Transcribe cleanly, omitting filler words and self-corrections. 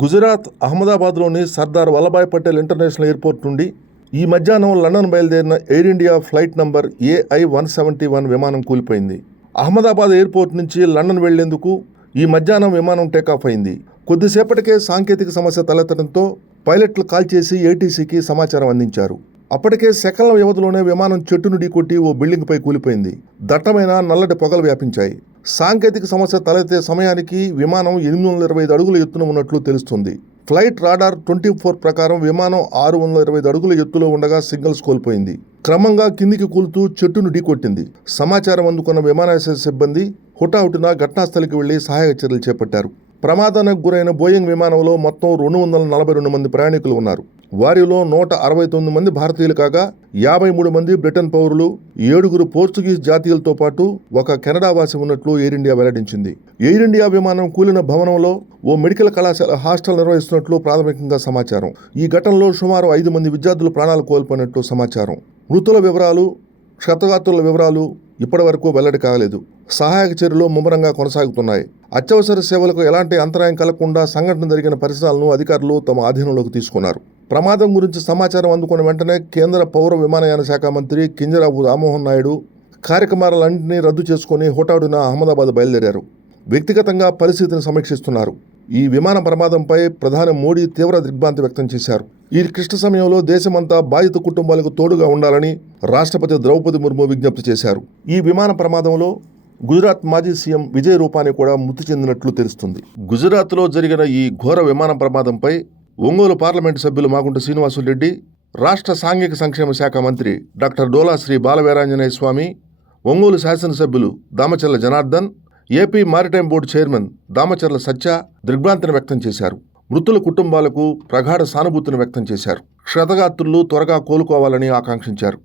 Gujarat అహ్మదాబాద్లోని Sardar Vallabhbhai Patel international airport నుండి ఈ మధ్యాహ్నం లండన్ బయలుదేరిన air India flight number AI-171 విమానం కూలిపోయింది. అహ్మదాబాద్ ఎయిర్పోర్ట్ నుంచి లండన్ వెళ్లేందుకు ఈ మధ్యాహ్నం విమానం టేకాఫ్ అయింది. కొద్దిసేపటికే సాంకేతిక సమస్య తలెత్తడంతో పైలట్లు కాల్ చేసి ATCకి సమాచారం అందించారు. అప్పటికే సెకన్ల వ్యవధిలోనే విమానం చెట్టును ఢీకొట్టి ఓ బిల్డింగ్పై కూలిపోయింది. దట్టమైన నల్లటి పొగలు వ్యాపించాయి. సాంకేతిక సమస్య తలెత్తే సమయానికి విమానం 825 అడుగుల ఎత్తున ఉన్నట్లు తెలుస్తుంది. ఫ్లైట్ రాడార్ 24 ప్రకారం విమానం 625 అడుగుల ఎత్తులో ఉండగా సిగ్నల్స్ కోల్పోయింది. క్రమంగా కిందికి కూలుతూ చెట్టును ఢీకొట్టింది. సమాచారం అందుకున్న విమానాశ్రయ సిబ్బంది హుటాహుటిన ఘటనాస్థలికి వెళ్లి సహాయక చర్యలు చేపట్టారు. ప్రమాదానికి గురైన బోయింగ్ విమానంలో మొత్తం 242 మంది ప్రయాణికులు ఉన్నారు. వారిలో 169 మంది భారతీయులు కాగా 53 మంది బ్రిటన్ పౌరులు, 7 పోర్చుగీస్ జాతీయులతో పాటు ఒక కెనడా వాసి ఉన్నట్లు ఎయిర్ ఇండియా వెల్లడించింది. ఎయిర్ ఇండియా విమానం కూలిన భవనంలో ఓ మెడికల్ కళాశాల హాస్టల్ నిర్వహిస్తున్నట్లు ప్రాథమికంగా సమాచారం. ఈ ఘటనలో సుమారు 5 మంది విద్యార్థులు ప్రాణాలు కోల్పోయినట్లు సమాచారం. మృతుల వివరాలు, క్షతగాత్రుల వివరాలు ఇప్పటి వరకు వెల్లడి కాలేదు. సహాయక చర్యలు ముమ్మరంగా కొనసాగుతున్నాయి. అత్యవసర సేవలకు ఎలాంటి అంతరాయం కలగకుండా సంఘటన జరిగిన పరిసరాలను అధికారులు తమ ఆధీనంలోకి తీసుకున్నారు. ప్రమాదం గురించి సమాచారం అందుకున్న వెంటనే కేంద్ర పౌర విమానయాన శాఖ మంత్రి కింజరాపు రామ్మోహన్ నాయుడు కార్యక్రమాలన్నింటినీ రద్దు చేసుకుని హుటాహుటిన అహ్మదాబాద్ బయలుదేరారు. వ్యక్తిగతంగా పరిస్థితిని సమీక్షిస్తున్నారు. ఈ విమాన ప్రమాదంపై ప్రధాని మోడీ తీవ్ర దిగ్భ్రాంతి వ్యక్తం చేశారు. ఈ క్లిష్ట సమయంలో దేశమంతా బాధిత కుటుంబాలకు తోడుగా ఉండాలని రాష్ట్రపతి ద్రౌపది ముర్ము విజ్ఞప్తి చేశారు. ఈ విమాన ప్రమాదంలో గుజరాత్ మాజీ సీఎం విజయ్ రూపానీ కూడా మృతి చెందినట్లు తెలుస్తుంది. గుజరాత్లో జరిగిన ఈ ఘోర విమాన ప్రమాదంపై ఒంగోలు పార్లమెంటు సభ్యులు మాగుంట శ్రీనివాసులరెడ్డి, రాష్ట్ర సాంఘిక సంక్షేమ శాఖ మంత్రి డాక్టర్ డోలా శ్రీ బాలవీరాంజనేయ స్వామి, ఒంగోలు శాసనసభ్యులు Damacharla Janardhan, AP maritime board chairman Damacharla Satya దిగ్భ్రాంతిని వ్యక్తం చేశారు. మృతుల కుటుంబాలకు ప్రగాఢ సానుభూతిని వ్యక్తం చేశారు. క్షతగాత్రులు త్వరగా కోలుకోవాలని ఆకాంక్షించారు.